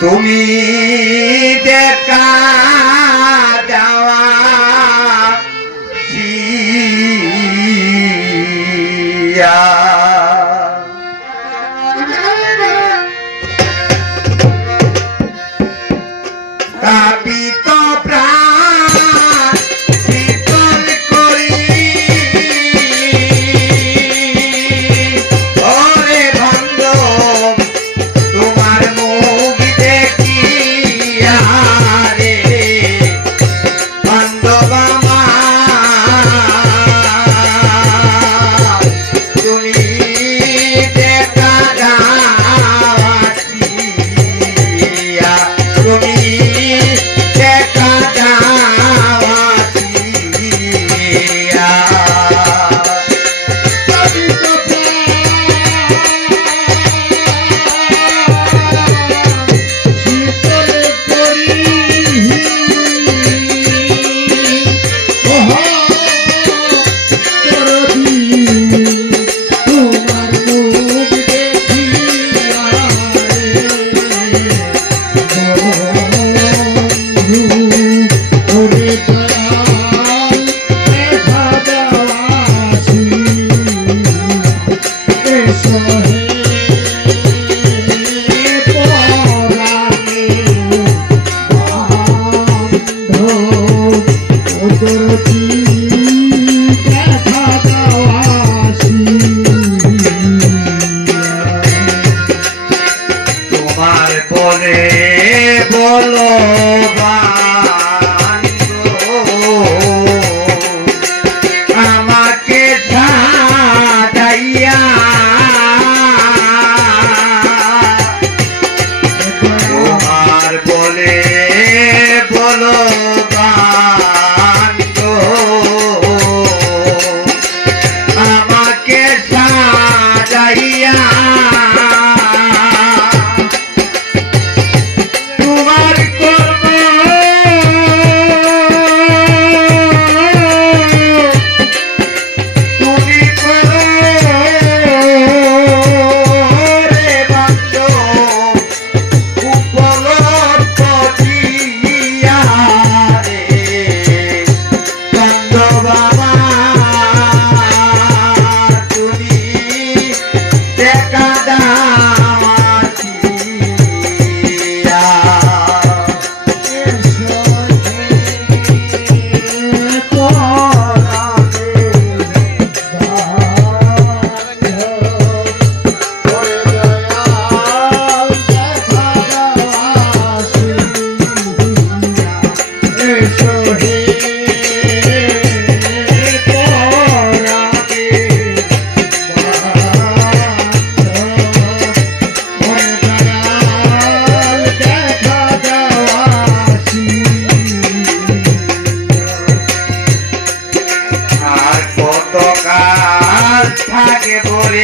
তুমি দেখা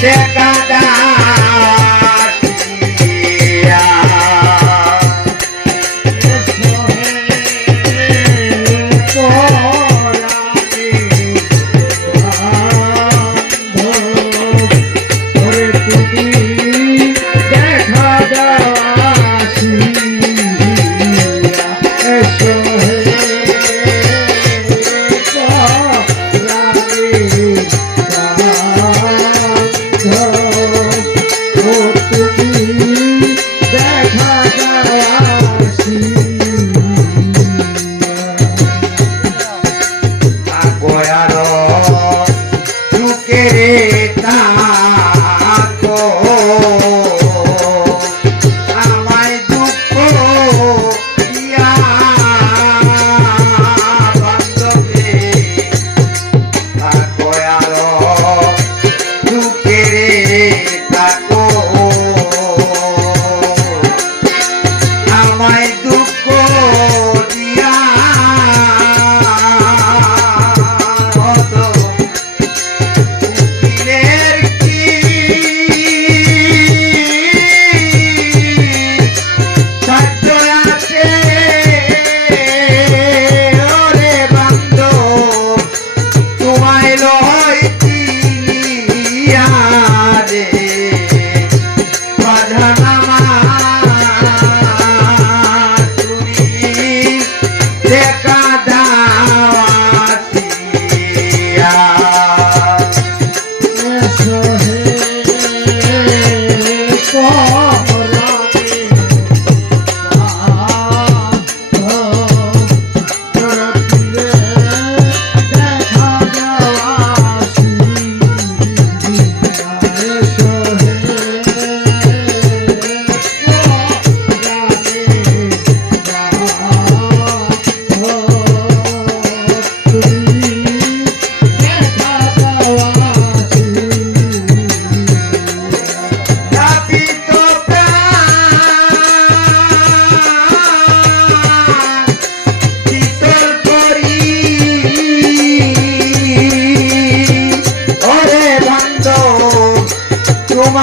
দেখা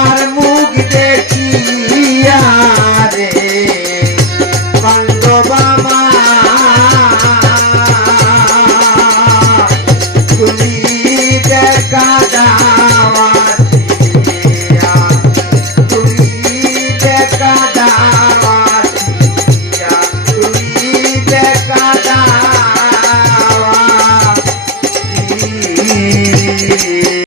তোমার মুখ দেখ